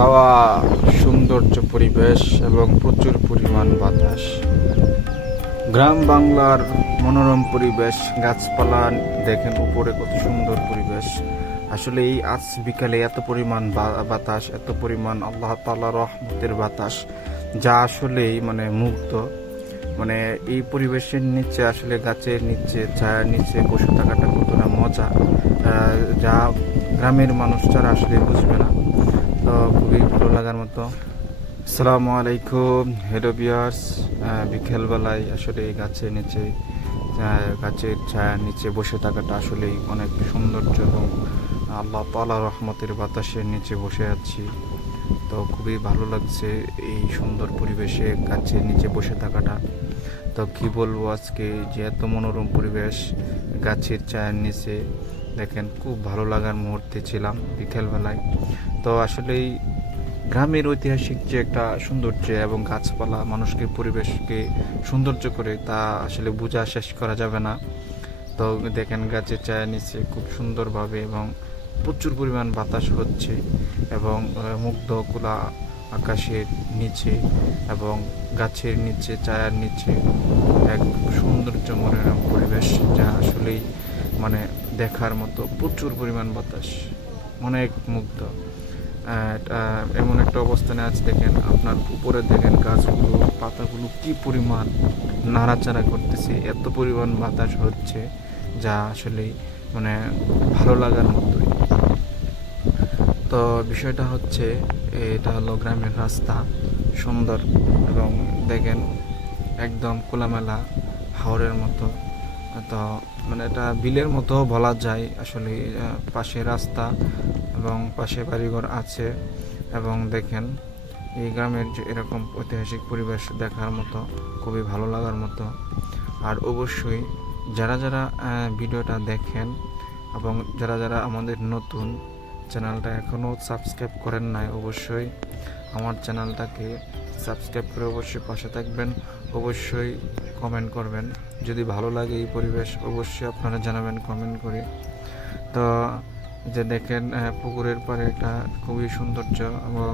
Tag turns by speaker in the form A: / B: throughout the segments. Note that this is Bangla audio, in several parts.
A: হাওয়া, সৌন্দর্য পরিবেশ এবং প্রচুর পরিমাণ বাতাস। গ্রাম বাংলার মনোরম পরিবেশ, গাছপালা দেখেন উপরে কত সুন্দর পরিবেশ। আসলে এই আজ বিকালে এত পরিমাণ বাতাস, এত পরিমাণ আল্লাহ তাল্লাহ রহমতের বাতাস, যা আসলেই মানে মুগ্ধ। মানে এই পরিবেশের নিচে আসলে গাছের নিচে, ছায়ার নিচে বসে থাকাটা কতটা মজা যা গ্রামের মানুষ ছাড়া আসলে বুঝবে না। তো খুবই ভালো লাগার মতো। আসসালামু আলাইকুম হেডো বিয়ার্স বিকেলবেলায় আসলে গাছের নিচে গাছের ছায়ার নিচে বসে থাকাটা আসলেই অনেক সৌন্দর্য এবং আল্লাহ তালা রহমতের বাতাসের নিচে বসে আছি। তো খুবই ভালো লাগছে এই সুন্দর পরিবেশে গাছের নিচে বসে থাকাটা। তো কি বলব আজকে যে এত মনোরম পরিবেশ গাছের ছায়ার নিচে, দেখেন, খুব ভালো লাগার মুহূর্তে ছিলাম বিকেলবেলায়। তো আসলেই গ্রামের ঐতিহাসিক যে একটা সৌন্দর্য এবং গাছপালা, মানুষকে, পরিবেশকে সৌন্দর্য করে, তা আসলে বোঝা শেষ করা যাবে না। তো দেখেন, গাছের ছায়া নিচে খুব সুন্দরভাবে এবং প্রচুর পরিমাণ বাতাস হচ্ছে এবং মুগ্ধ কোলা আকাশের নিচে এবং গাছের নিচে, ছায়ার নিচে এক সৌন্দর্য মনোরম পরিবেশ যা আসলেই মানে দেখার মতো প্রচুর পরিমাণ বাতাস, অনেক মুগ্ধ। এমন একটা অবস্থানে আছে, দেখেন, আপনার উপরে দেখেন গাছগুলো, পাতাগুলো কি পরিমাণ নাড়াচাড়া করতেছে, এত পরিমাণ বাতাস হচ্ছে, যা আসলেই মানে ভালো লাগার মতোই। তো বিষয়টা হচ্ছে, এটা হলো গ্রামের রাস্তা, সুন্দর এবং দেখেন, একদম খোলামেলা হাওরের মতো। তো মানে এটা বিলের মতো বলা যায়। আসলে পাশে রাস্তা এবং পাশে বাড়িঘর আছে এবং দেখেন, এই গ্রামের যে এরকম ঐতিহাসিক পরিবেশ দেখার মতো, খুবই ভালো লাগার মতো। আর অবশ্যই যারা যারা ভিডিওটা দেখেন এবং যারা যারা আমাদের নতুন, চ্যানেলটা এখনও সাবস্ক্রাইব করেন নাই, অবশ্যই আমার চ্যানেলটাকে সাবস্ক্রাইব করে অবশ্যই পাশে থাকবেন, অবশ্যই কমেন্ট করবেন। যদি ভালো লাগে এই পরিবেশ, অবশ্যই আপনারা জানাবেন কমেন্ট করে। তো যে দেখেন পুকুরের পাড়ে একটা খুবই সৌন্দর্য এবং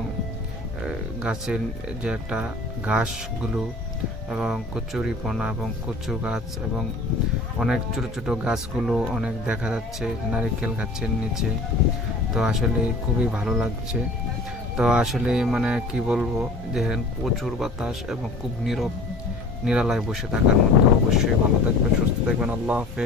A: গাছের যে একটা ঘাসগুলো এবং কচুরিপনা এবং কচু গাছ এবং অনেক ছোট ছোট গাছগুলো অনেক দেখা যাচ্ছে, নারিকেল গাছের নিচে। তো আসলে খুবই ভালো লাগছে। তো আসলে মানে কি বলব, দেখেন প্রচুর বাতাস এবং খুব নীরব, নিরালায় বসে থাকার মতো। অবশ্যই ভালো থাকবেন, সুস্থ থাকবেন। আল্লাহ হাফেজ।